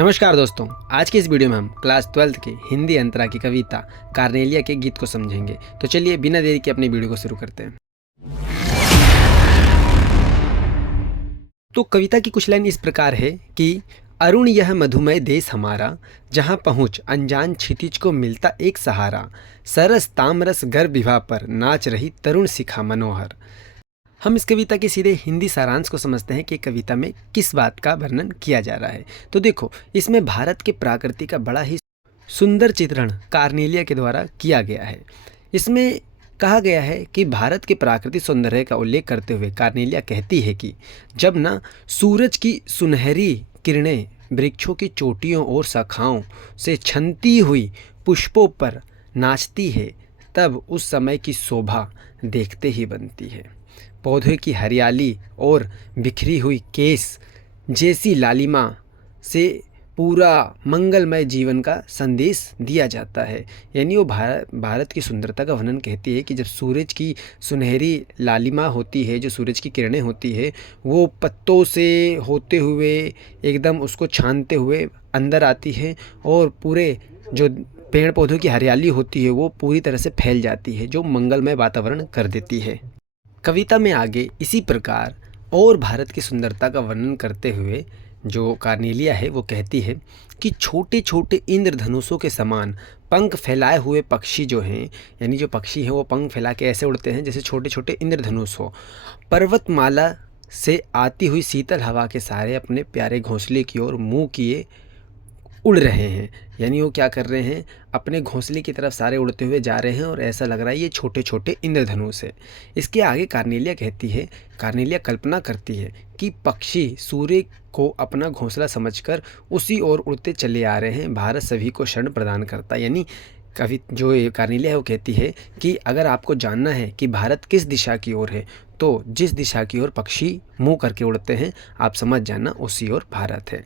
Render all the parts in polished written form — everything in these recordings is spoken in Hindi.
नमस्कार दोस्तों, आज की इस वीडियो में हम क्लास 12th की हिंदी अंतरा की कविता कार्नेलिया के गीत को समझेंगे। तो चलिए बिना देरी के अपनी वीडियो को शुरू करते हैं। तो कविता की कुछ लाइन इस प्रकार है कि अरुण यह मधुमय देश हमारा, जहाँ पहुँच अनजान क्षितिज को मिलता एक सहारा। सरस तामरस गर्भ विवाह पर नाच रही तरुण शिखा मनोहर। हम इस कविता के सीधे हिंदी सारांश को समझते हैं कि कविता में किस बात का वर्णन किया जा रहा है। तो देखो, इसमें भारत के प्रकृति का बड़ा ही सुंदर चित्रण कार्नेलिया के द्वारा किया गया है। इसमें कहा गया है कि भारत के प्राकृतिक सौंदर्य का उल्लेख करते हुए कार्नेलिया कहती है कि जब ना सूरज की सुनहरी किरणें वृक्षों की चोटियों और शाखाओं से छनती हुई पुष्पों पर नाचती है, तब उस समय की शोभा देखते ही बनती है। पौधे की हरियाली और बिखरी हुई केस जैसी लालिमा से पूरा मंगलमय जीवन का संदेश दिया जाता है। यानी वो भारत की सुंदरता का वर्णन कहती है कि जब सूरज की सुनहरी लालिमा होती है, जो सूरज की किरणें होती है, वो पत्तों से होते हुए एकदम उसको छानते हुए अंदर आती है और पूरे जो पेड़ पौधों की हरियाली होती है वो पूरी तरह से फैल जाती है, जो मंगलमय वातावरण कर देती है। कविता में आगे इसी प्रकार और भारत की सुंदरता का वर्णन करते हुए जो कार्नेलिया है वो कहती है कि छोटे छोटे इंद्रधनुषों के समान पंख फैलाए हुए पक्षी जो हैं, यानी जो पक्षी हैं वो पंख फैला के ऐसे उड़ते हैं जैसे छोटे छोटे इंद्रधनुष हो। पर्वतमाला से आती हुई शीतल हवा के सहारे अपने प्यारे घोंसले की ओर मुँह किए उड़ रहे हैं। यानी वो क्या कर रहे हैं, अपने घोंसले की तरफ सारे उड़ते हुए जा रहे हैं और ऐसा लग रहा है ये छोटे छोटे इंद्रधनुष है। इसके आगे कार्नेलिया कहती है, कार्नेलिया कल्पना करती है कि पक्षी सूर्य को अपना घोंसला समझकर उसी ओर उड़ते चले आ रहे हैं। भारत सभी को शरण प्रदान करता है। यानी कवि जो कार्नेलिया है वो कहती है कि अगर आपको जानना है कि भारत किस दिशा की ओर है, तो जिस दिशा की ओर पक्षी मुँह करके उड़ते हैं आप समझ जाना उसी ओर भारत है।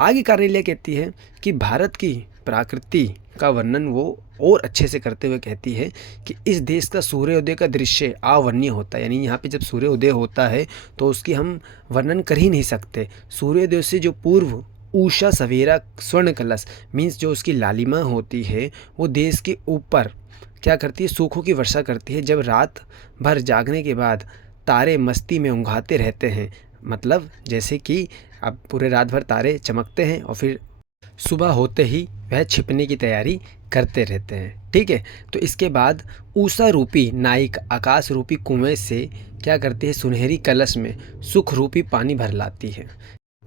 आगे कार्नेलिया कहती है कि भारत की प्रकृति का वर्णन वो और अच्छे से करते हुए कहती है कि इस देश का सूर्योदय का दृश्य अवर्णनीय होता है। यानी यहाँ पे जब सूर्योदय होता है तो उसकी हम वर्णन कर ही नहीं सकते। सूर्योदय से जो पूर्व उषा सवेरा स्वर्ण कलश मीन्स जो उसकी लालिमा होती है वो देश के ऊपर क्या करती है, सूखों की वर्षा करती है। जब रात भर जागने के बाद तारे मस्ती में उंघाते रहते हैं, मतलब जैसे कि अब पूरे रात भर तारे चमकते हैं और फिर सुबह होते ही वह छिपने की तैयारी करते रहते हैं। ठीक है, तो इसके बाद ऊषा रूपी नायक आकाश रूपी कुएं से क्या करती है, सुनहरी कलश में सुख रूपी पानी भर लाती है।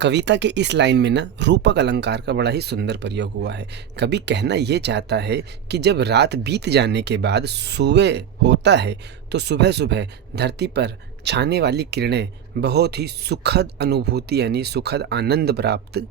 कविता के इस लाइन में ना रूपक अलंकार का बड़ा ही सुंदर प्रयोग हुआ है। कवि कहना ये चाहता है कि जब रात बीत जाने के बाद सुबह होता है तो सुबह सुबह धरती पर छाने वाली किरणें बहुत ही सुखद अनुभूति यानी सुखद आनंद प्राप्त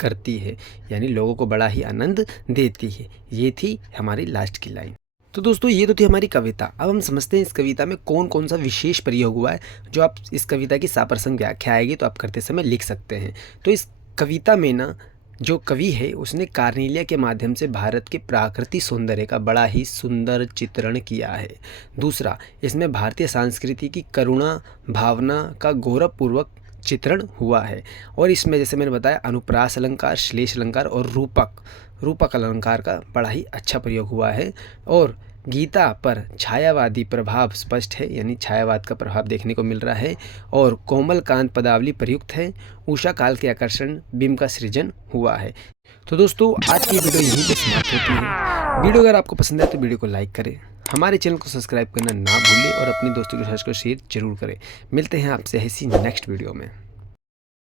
करती है, यानी लोगों को बड़ा ही आनंद देती है। ये थी हमारी लास्ट की लाइन। तो दोस्तों ये तो थी हमारी कविता। अब हम समझते हैं इस कविता में कौन कौन सा विशेष प्रयोग हुआ है जो आप इस कविता की साप्रसंग व्याख्या आएगी तो आप करते समय लिख सकते हैं। तो इस कविता में ना जो कवि है उसने कार्नेलिया के माध्यम से भारत के प्राकृतिक सौंदर्य का बड़ा ही सुंदर चित्रण किया है। दूसरा, इसमें भारतीय संस्कृति की करुणा भावना का गौरवपूर्वक चित्रण हुआ है। और इसमें जैसे मैंने बताया अनुप्रास अलंकार, श्लेष अलंकार और रूपक अलंकार का बड़ा ही अच्छा प्रयोग हुआ है। और गीता पर छायावादी प्रभाव स्पष्ट है, यानी छायावाद का प्रभाव देखने को मिल रहा है। और कोमल कांत पदावली प्रयुक्त है। उषा काल के आकर्षण बिंब का सृजन हुआ है। तो दोस्तों आज की वीडियो यहीं पे समाप्त होती है। वीडियो अगर आपको पसंद है तो वीडियो को लाइक करें, हमारे चैनल को सब्सक्राइब करना ना भूलें और अपने दोस्तों के साथ शेयर जरूर करें। मिलते हैं आपसे ऐसी नेक्स्ट वीडियो में।